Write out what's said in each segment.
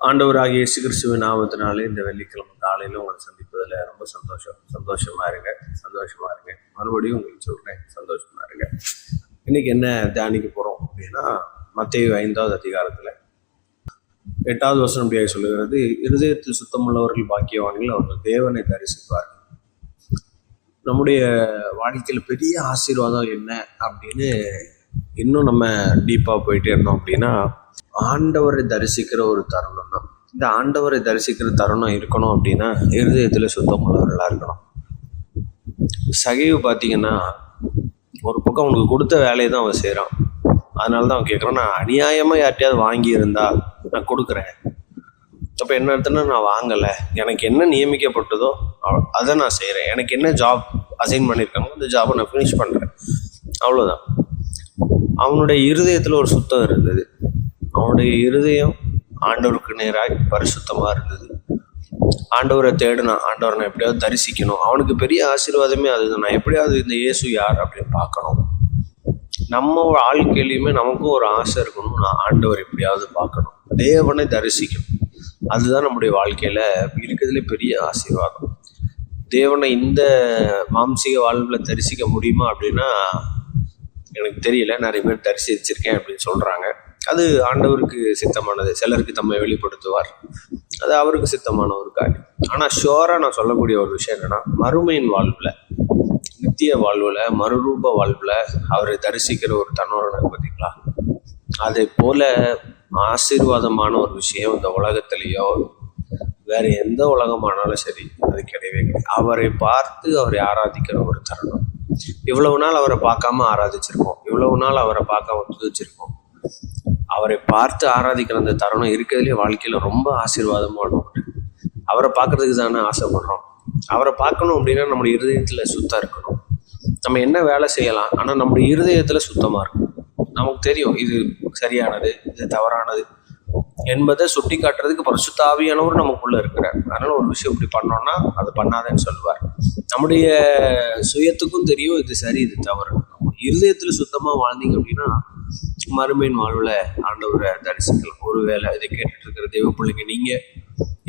ஆண்டவராகிய இயேசு கிறிஸ்துவின் நாமத்தினாலே இந்த வெள்ளிக்கிழமை காலையில் உங்களை சந்திப்பதில் ரொம்ப சந்தோஷமா இருங்க. மறுபடியும் உங்களுக்கு சொல்கிறேன், சந்தோஷமா இருங்க. இன்னைக்கு என்ன தியானிக்க போகிறோம் அப்படின்னா, மத்தேயு 5வது அதிகாரத்தில் 8வது வசனம் இப்படியாக சொல்லுகிறது, இருதயத்தில் சுத்தமுள்ளவர்கள் பாக்கியவான்கள், அவர்கள் தேவனை தரிசிப்பார்கள். நம்முடைய வாழ்க்கையில் பெரிய ஆசீர்வாதம் என்ன அப்படின்னு இன்னும் நம்ம டீப்பாக போயிட்டே இருந்தோம் அப்படின்னா, ஆண்டவரை தரிசிக்கிற ஒரு தருணம் தான். இந்த ஆண்டவரை தரிசிக்கிற தருணம் இருக்கணும் அப்படின்னா இருதயத்தில் சுத்தமுள்ளவர்களாக இருக்கணும். சகைவு பார்த்தீங்கன்னா, ஒரு பக்கம் அவனுக்கு கொடுத்த வேலையை தான் அவன் செய்கிறான். அதனால தான் அவன் கேட்குறான், நான் அநியாயமாக யார்ட்டையாவது வாங்கியிருந்தா நான் கொடுக்குறேன். அப்போ என்ன அர்த்தம்னா, நான் வாங்கலை, எனக்கு என்ன நியமிக்கப்பட்டதோ அதை நான் செய்கிறேன், எனக்கு என்ன ஜாப் அசைன் பண்ணியிருக்காங்களோ அந்த ஜாபை நான் ஃபினிஷ் பண்ணுறேன், அவ்வளோதான். அவனுடைய இருதயத்தில் ஒரு சுத்தம் இருந்தது. அவனுடைய இருதயம் ஆண்டவருக்கு நேராக பரிசுத்தமாக இருந்தது. ஆண்டவரை தேடினான், ஆண்டவரை நான் எப்படியாவது தரிசிக்கணும். அவனுக்கு பெரிய ஆசீர்வாதமே அதுதான், நான் எப்படியாவது இந்த இயேசு யார் அப்படின்னு பார்க்கணும். நம்ம வாழ்க்கையிலையுமே நமக்கும் ஒரு ஆசை இருக்கணும், நான் ஆண்டவர் எப்படியாவது பார்க்கணும், தேவனை தரிசிக்கணும். அதுதான் நம்முடைய வாழ்க்கையில் இருக்கிறதுலே பெரிய ஆசீர்வாதம். தேவனை இந்த மாம்சீக வாழ்வில் தரிசிக்க முடியுமா அப்படின்னா எனக்கு தெரியல. நிறைய பேர் தரிசிச்சிருக்கேன் அப்படின்னு சொல்கிறாங்க. அது ஆண்டவருக்கு சித்தமானது. சிலருக்கு தம்மை வெளிப்படுத்துவார், அது அவருக்கு சித்தமான ஒரு காரியம். ஆனால் ஷுவராக நான் சொல்லக்கூடிய ஒரு விஷயம் என்னென்னா, மறுமையின் வாழ்வில், நித்திய வாழ்வில், மறுரூப வாழ்வில் அவரை தரிசிக்கிற ஒரு தன்னோரணம் பார்த்தீங்களா, அதை போல ஆசீர்வாதமான ஒரு விஷயம் இந்த உலகத்திலேயோ வேறு எந்த உலகமானாலும் சரி அது கிடையவே கிடையாது. அவரை பார்த்து அவரை ஆராதிக்கிற ஒரு தருணம். இவ்வளவு நாள் அவரை பார்க்காம ஆராதிச்சிருக்கோம், இவ்வளவு நாள் அவரை பார்க்காம துதிச்சிருக்கோம். அவரை பார்த்து ஆராதிக்கிற அந்த தருணம் இருக்கிறதுலேயே வாழ்க்கையில் ரொம்ப ஆசீர்வாதமான ஒன்று. அவரை பார்க்கறதுக்கு தானே ஆசைப்படுறோம். அவரை பார்க்கணும் அப்படின்னா நம்முடைய இருதயத்தில் சுத்தம் இருக்கணும். நம்ம என்ன வேலை செய்யலாம், ஆனால் நம்முடைய இருதயத்தில் சுத்தமாக இருக்கும். நமக்கு தெரியும் இது சரியானது, இது தவறானது என்பதை சுட்டி காட்டுறதுக்கு பரிசுத்த ஆவியானவர் நமக்குள்ளே இருக்கிறார். அதனால் ஒரு விஷயம் இப்படி பண்ணோன்னா அது பண்ணாதேன்னு சொல்லுவார். நம்முடைய சுயத்துக்கும் தெரியும் இது சரி இது தவறு. இருதயத்தில் சுத்தமாக வாழ்ந்தீங்க அப்படின்னா மறுமையின் வாழ்வில் ஆண்டவரை தரிசிக்கலாம். ஒருவேளை இதை கேட்டுட்டு இருக்கிற தெய்வ பிள்ளைங்க, நீங்கள்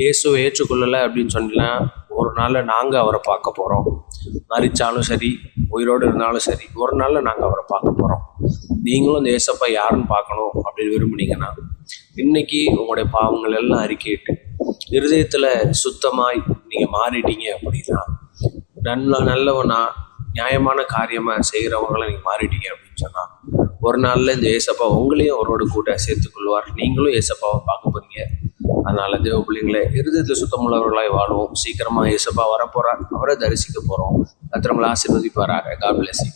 இயேசுவை ஏற்றுக்கொள்ளலை அப்படின்னு சொன்னா, ஒரு நாளில் நாங்கள் அவரை பார்க்க போகிறோம். மரிச்சாலும் சரி, உயிரோடு இருந்தாலும் சரி, ஒரு நாளில் நாங்கள் அவரை பார்க்க போகிறோம். நீங்களும் இந்த இயேசப்பா யாருன்னு பார்க்கணும் அப்படின்னு விரும்புனீங்கன்னா, இன்னைக்கு உங்களுடைய பாவங்கள் எல்லாம் அறிக்கையிட்டு இருதயத்தில் சுத்தமாய் நீங்கள் மாறிட்டீங்க அப்படின்னா, நல்லவனா நியாயமான காரியமாக செய்கிறவங்களை நீங்கள் மாறிட்டீங்க அப்படின்னு சொன்னால், ஒரு நாளில் இந்த ஏசப்பா உங்களையும் அவரோடு கூட சேர்த்துக்கொள்வார். நீங்களும் ஏசப்பாவை பார்க்க போகிறீங்க. அதனால் தேவ பிள்ளைங்களே, இருதயத்தில் சுத்தமுள்ளவர்களாய் வாழுவோம். சீக்கிரமாக ஏசப்பா வரப்போகிறார், அவரை தரிசிக்க போகிறோம். கர்த்தர் நம்மளை ஆசீர்வதிப்பாராக. God bless you.